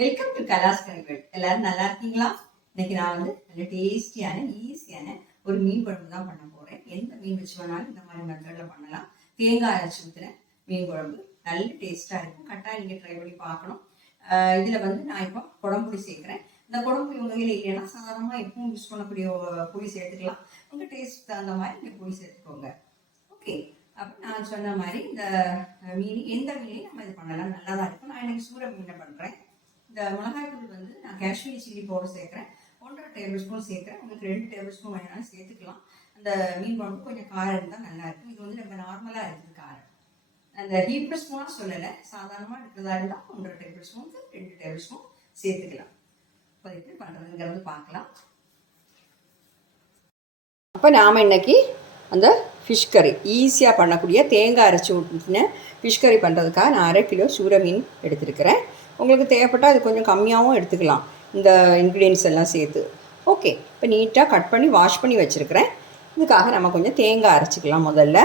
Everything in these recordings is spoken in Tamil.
வெல்கம் டு கலாஸ் கரிவேட் எல்லாரும் நல்லா இருக்கீங்களா? இன்னைக்கு நான் வந்து நல்ல டேஸ்டியான ஈஸியான ஒரு மீன் குழம்பு தான் பண்ண போறேன். எந்த மீன் வச்சு வேணாலும் இந்த மாதிரி மெத்தட்ல பண்ணலாம். தேங்காய் அரைச்சி ஊத்துன மீன் குழம்பு நல்ல டேஸ்டா இருக்கும். கட்டாயம் நீங்க ட்ரை பண்ணி பார்க்கணும். இதில் இதுல வந்து நான் இப்போ குழம்புடி சேர்க்குறேன். இந்த குழம்பு உங்க கையில் இல்லைன்னா சாதாரணமாக எப்பவும் யூஸ் பண்ணக்கூடிய புளி சேர்த்துக்கலாம். உங்கள் டேஸ்ட் தகுந்த மாதிரி நீங்கள் புளி சேர்த்துக்கோங்க. ஓகே அப்போ நான் சொன்ன மாதிரி இந்த மீன் எந்த மீனையும் நம்ம இது பண்ணலாம். நல்லா தான் இருக்கும். நான் இன்னைக்கு சூர மீனை பண்ணுறேன் இந்த மிளகாய்த்தூள் வந்து நான் காஷ்மீரி சில்லி பவுடர் சேர்க்குறேன். ஒன்றரை டேபிள் ஸ்பூன் சேர்க்குறேன். உங்களுக்கு ரெண்டு டேபிள் ஸ்பூன் வேணாலும் சேர்த்துக்கலாம். அந்த மீன் குழம்பு கொஞ்சம் காரம் இருந்தால் நல்லா இருக்கும். இது வந்து நம்ம நார்மலாக இருக்குது காரம். அந்த டேபிள் ஸ்பூனாக சொல்லலை. சாதாரணமாக இருக்கிறதா இருந்தால் ஒன்றரை டேபிள் ஸ்பூன் ரெண்டு டேபிள் ஸ்பூன் சேர்த்துக்கலாம். இப்போ எப்படி பண்ணுறதுங்கிறது பார்க்கலாம். அப்போ நாம் இன்னைக்கு அந்த ஃபிஷ் கறி ஈஸியாக பண்ணக்கூடிய தேங்காய் அரைச்சி ஊற்றின ஃபிஷ் கறி பண்ணுறதுக்காக நான் அரை கிலோ சூற மீன் எடுத்துருக்கிறேன். உங்களுக்கு தேவைப்பட்டால் அது கொஞ்சம் கம்மியாகவும் எடுத்துக்கலாம். இந்த இன்க்ரீடியன்ஸ் எல்லாம் சேர்த்து. ஓகே இப்போ நீட்டாக கட் பண்ணி வாஷ் பண்ணி வச்சுருக்கிறேன். இதுக்காக நம்ம கொஞ்சம் தேங்காய் அரைச்சிக்கலாம் முதல்ல.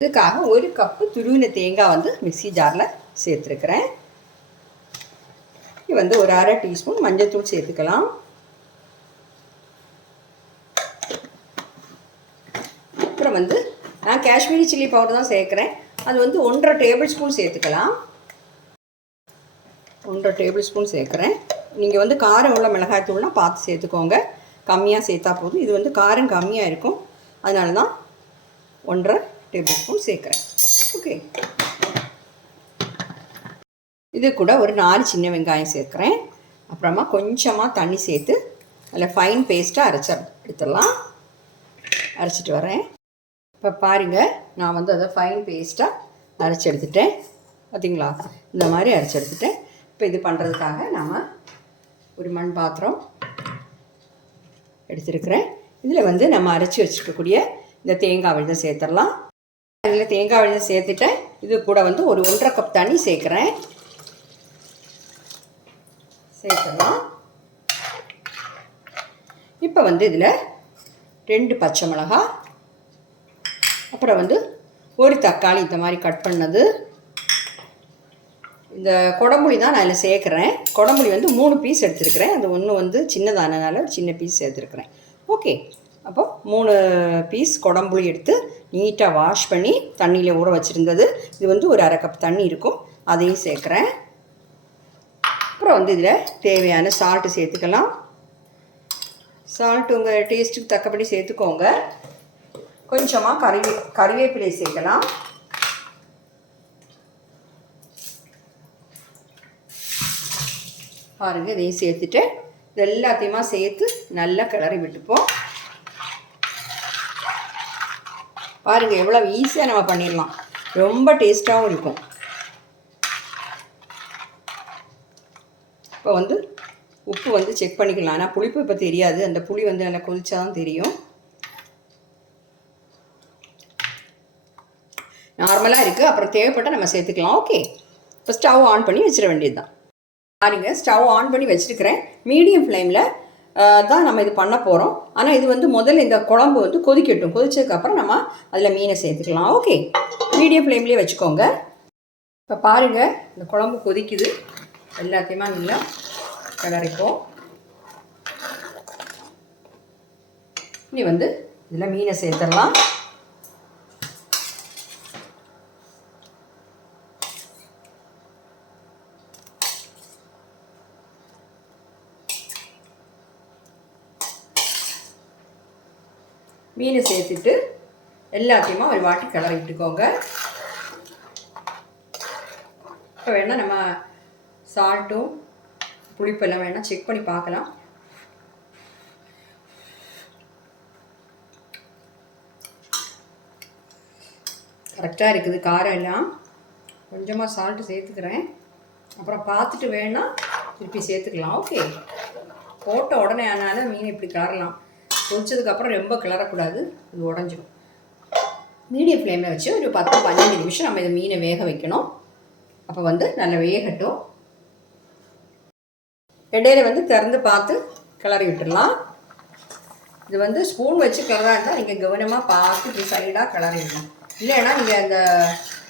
இதுக்காக ஒரு கப்பு துருவின தேங்காய் வந்து மிக்சி ஜாரில் சேர்த்துருக்கிறேன். இது வந்து ஒரு அரை டீஸ்பூன் மஞ்சள்தூள் சேர்த்துக்கலாம். அப்புறம் வந்து நான் காஷ்மீரி சில்லி பவுடர் தான் சேர்க்குறேன். அது வந்து ஒன்றரை டேபிள் ஸ்பூன் சேர்த்துக்கலாம். ஒன்றரை டேபிள் ஸ்பூன் சேர்க்குறேன். நீங்கள் வந்து காரம் உள்ள மிளகாய் தூள்னா பார்த்து சேர்த்துக்கோங்க. கம்மியாக சேர்த்தா போதும். இது வந்து காரம் கம்மியாக இருக்கும். அதனால தான் ஒன்றரை டேபிள் ஸ்பூன் சேர்க்குறேன். ஓகே. இது கூட ஒரு நாலு சின்ன வெங்காயம் சேர்க்குறேன். அப்புறமா கொஞ்சமாக தண்ணி சேர்த்து அதில் ஃபைன் பேஸ்ட்டாக அரைச்சி எடுத்துடலாம். அரைச்சிட்டு வரேன். இப்போ பாருங்கள் நான் வந்து அதை ஃபைன் பேஸ்ட்டாக அரைச்சி எடுத்துட்டேன். பார்த்தீங்களா இந்த மாதிரி அரைச்சி எடுத்துட்டேன். இப்போ இது பண்ணுறதுக்காக நாம் ஒரு மண் பாத்திரம் எடுத்துருக்கிறேன். இதில் வந்து நம்ம அரைச்சி வச்சுருக்கக்கூடிய இந்த தேங்காய் விழுதை சேர்த்துடலாம். அதில் தேங்காய் விழுதை சேர்த்துட்டேன் இது கூட வந்து ஒரு ஒன்றரை கப் தண்ணி சேர்க்குறேன். சேர்த்துடலாம். இப்போ வந்து இதில் ரெண்டு பச்சை மிளகா அப்புறம் வந்து ஒரு தக்காளி இந்த மாதிரி கட் பண்ணது. இந்த குடம்புளி தான் நான் இதில் சேர்க்குறேன். குடம்புளி வந்து மூணு பீஸ் எடுத்துருக்கிறேன். அது ஒன்று வந்து சின்னதானனால ஒரு சின்ன பீஸ் சேர்த்துருக்குறேன். ஓகே அப்போ மூணு பீஸ் குடம்புளி எடுத்து நீட்டாக வாஷ் பண்ணி தண்ணியில் ஊற வச்சுருந்தது. இது வந்து ஒரு அரை கப் தண்ணி இருக்கும். அதையும் சேர்க்குறேன். அப்புறம் வந்து இதில் தேவையான சால்ட்டு சேர்த்துக்கலாம். சால்ட் உங்கள் டேஸ்ட்டுக்கு தக்கபடி சேர்த்துக்கோங்க. கொஞ்சமாக கறிவே கறிவேப்பிலை சேர்க்கலாம். பாருங்கள் இதையும் சேர்த்துட்டு இது எல்லாத்தையுமா சேர்த்து நல்லா கிளறி விட்டுப்போம். பாருங்கள் எவ்வளோ ஈஸியாக நம்ம பண்ணிடலாம். ரொம்ப டேஸ்ட்டாகவும் இருக்கும். இப்போ வந்து உப்பு வந்து செக் பண்ணிக்கலாம். ஆனால் புளிப்பு இப்போ தெரியாது. அந்த புளி வந்து நல்லா கொதிச்சா தான் தெரியும் நார்மலாக இருக்குது அப்புறம் தேவைப்பட்டால் நம்ம சேர்த்துக்கலாம். ஓகே இப்போ ஸ்டவ் ஆன் பண்ணி வச்சிட வேண்டியது தான் பாருங்க ஸ்டவ் ஆன் பண்ணி வச்சுருக்கிறேன். மீடியம் ஃப்ளேமில் தான் நம்ம இது பண்ண போகிறோம் ஆனால் இது வந்து முதல்ல இந்த குழம்பு வந்து கொதிக்கட்டும். கொதிச்சதுக்கப்புறம் நம்ம அதில் மீனை சேர்த்துக்கலாம். ஓகே மீடியம் ஃப்ளேம்லேயே வச்சுக்கோங்க. இப்போ பாருங்கள் இந்த குழம்பு கொதிக்குது. எல்லாத்தையுமே நல்லா கிளறிப்போம் இனி வந்து இதில் மீனை சேர்த்துடலாம். மீனை சேர்த்துட்டு எல்லாத்தையுமே ஒரு வாட்டி கிளறி விட்டுக்கோங்க இப்போ வேணால் நம்ம சால்ட்டும் புளிப்பெல்லாம் வேணால் செக் பண்ணி பார்க்கலாம். கரெக்டாக இருக்குது காரம் எல்லாம். கொஞ்சமாக சால்ட்டு சேர்த்துக்கிறேன். அப்புறம் பார்த்துட்டு வேணால் திருப்பி சேர்த்துக்கலாம். ஓகே போட்ட உடனே ஆனாலும் மீன் இப்படி கிளறலாம். பொரிச்சதுக்கப்புறம் ரொம்ப கிளறக்கூடாது. இது உடஞ்சிடும் மீடியம் ஃப்ளேமில் வச்சு ஒரு பத்து பதினஞ்சு நிமிஷம் நம்ம இந்த மீனை வேக வைக்கணும். அப்போ வந்து நல்லா வேகட்டும். இடையில வந்து திறந்து பார்த்து கிளறி விட்டுடலாம். இது வந்து ஸ்பூன் வச்சு கிளறா இருந்தால் நீங்கள் கவனமாக பார்த்து இப்படி சைடாக கிளறி விடணும். இல்லைன்னா நீங்கள் அந்த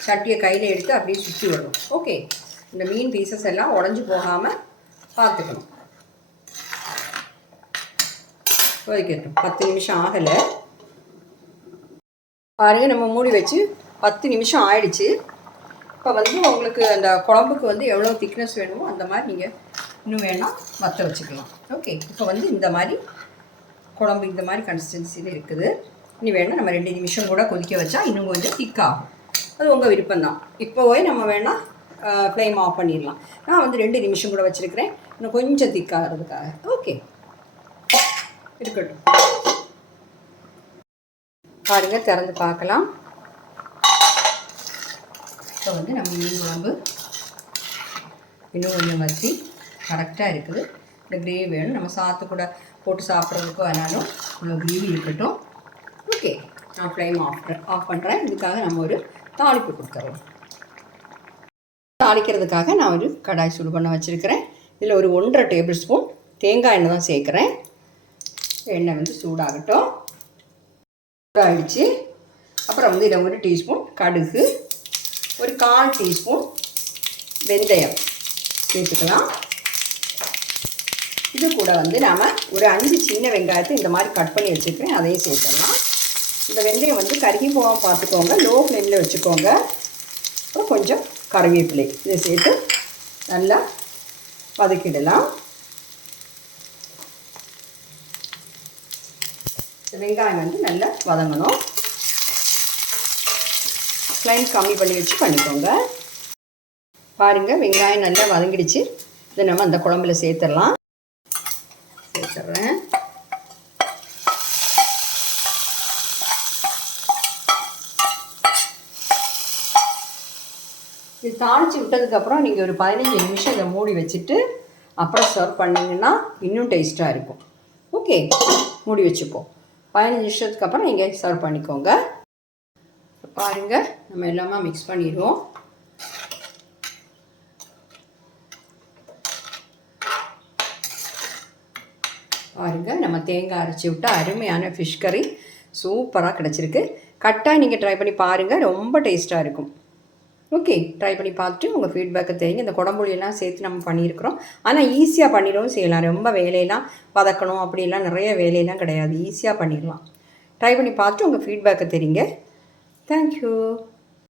சட்டியை கையில் எடுத்து அப்படியே சுற்றி விடணும். ஓகே இந்த மீன் பீசஸ் எல்லாம் உடஞ்சி போகாமல் பார்த்துக்கணும். கொதிக்கட்டும் பத்து நிமிஷம் ஆகலை. பாருங்க நம்ம மூடி வச்சு பத்து நிமிஷம் ஆயிடுச்சு. இப்போ வந்து உங்களுக்கு அந்த குழம்புக்கு வந்து எவ்வளோ திக்னஸ் வேணுமோ அந்த மாதிரி நீங்கள் இன்னும் வேணால் வற்ற வச்சுக்கலாம். ஓகே இப்போ வந்து இந்த மாதிரி குழம்பு இந்த மாதிரி கன்சிஸ்டன்சியில் இருக்குது. இனி வேணால் நம்ம ரெண்டு நிமிஷம் கூட கொதிக்க வச்சா இன்னும் கொஞ்சம் திக்காகும் அது உங்கள் விருப்பம்தான். இப்போவே நம்ம வேணால் ஃப்ளேம் ஆஃப் பண்ணிடலாம். நான் வந்து ரெண்டு நிமிஷம் கூட வச்சுருக்கிறேன். இன்னும் கொஞ்சம் திக்காகிறதுக்காக ஓகே இருக்கட்டும். பாருங்கள் திறந்து பார்க்கலாம். இப்போ வந்து நம்ம மீன் குழம்பு இன்னும் கொஞ்சம் வச்சு கரெக்டாக இருக்குது. இந்த கிரேவி வேணும். நம்ம சாத்து கூட போட்டு சாப்பிட்றதுக்கு வேணாலும் இவ்வளோ கிரேவி இருக்கட்டும். ஓகே நான் ஃப்ளைம் ஆஃப் ஆஃப் பண்ணுறேன் இதுக்காக நம்ம ஒரு தாளிப்பு கொடுத்துறோம். தாளிக்கிறதுக்காக நான் ஒரு கடாய் சூடு பண்ண வச்சுருக்கிறேன். இதில் ஒரு ஒன்றரை டேபிள் ஸ்பூன் தேங்காய் எண்ணெய் தான் சேர்க்குறேன். எண்ணெய் வந்து சூடாகட்டும். சூடாகிடுச்சு அப்புறம் வந்து இதில் ஒரு டீஸ்பூன் கடுகு ஒரு கால் டீஸ்பூன் வெந்தயம் சேர்த்துக்கலாம். இது கூட வந்து நாம் ஒரு அஞ்சு சின்ன வெங்காயத்தை இந்த மாதிரி கட் பண்ணி வச்சுருக்கிறேன். அதையும் சேர்த்துடலாம். இந்த வெந்தயம் வந்து கருகி போகாமல் பார்த்துக்கோங்க. லோ ஃப்ளேமில் வச்சுக்கோங்க. அப்புறம் கொஞ்சம் கருவேப்பிலை இதை சேர்த்து நல்லா வதக்கிடலாம். வெங்காயம் வந்து நல்லா வதங்கணும். ஃப்ளைம் கம்மி பண்ணி வச்சு பண்ணிக்கோங்க. பாருங்கள் வெங்காயம் நல்லா வதங்கிடுச்சு. இதை நம்ம அந்த குழம்புல சேர்த்துடலாம். சேர்த்துட்றேன் இது தாளித்து விட்டதுக்கப்புறம் நீங்கள் ஒரு பதினஞ்சு நிமிஷம் இதை மூடி வச்சுட்டு அப்புறம் சர்வ் பண்ணிங்கன்னா இன்னும் டேஸ்ட்டாக இருக்கும். ஓகே மூடி வச்சுப்போம். பதினஞ்சு நிமிஷத்துக்கு அப்புறம் நீங்கள் சர்வ் பண்ணிக்கோங்க. பாருங்கள் நம்ம எல்லாமே மிக்ஸ் பண்ணிடுவோம். பாருங்கள் நம்ம தேங்காய் அரைச்சி விட்டு அருமையான ஃபிஷ் கறி சூப்பராக கிடச்சிருக்கு. கட்டாக நீங்கள் ட்ரை பண்ணி பாருங்கள் ரொம்ப டேஸ்ட்டாக இருக்கும். ஓகே ட்ரை பண்ணி பார்த்துட்டு உங்கள் ஃபீட்பேக்கை தெரிஞ்சு இந்த குடம்புளியெல்லாம் சேர்த்து நம்ம பண்ணியிருக்கிறோம். ஆனால் ஈஸியாக பண்ணிடவும் செய்யலாம். ரொம்ப வேலையெல்லாம் பதக்கணும் அப்படிலாம் நிறைய வேலையெல்லாம் கிடையாது. ஈஸியாக பண்ணிடலாம். ட்ரை பண்ணி பார்த்துட்டு உங்கள் ஃபீட்பேக்கை தெரியுங்க. தேங்க்யூ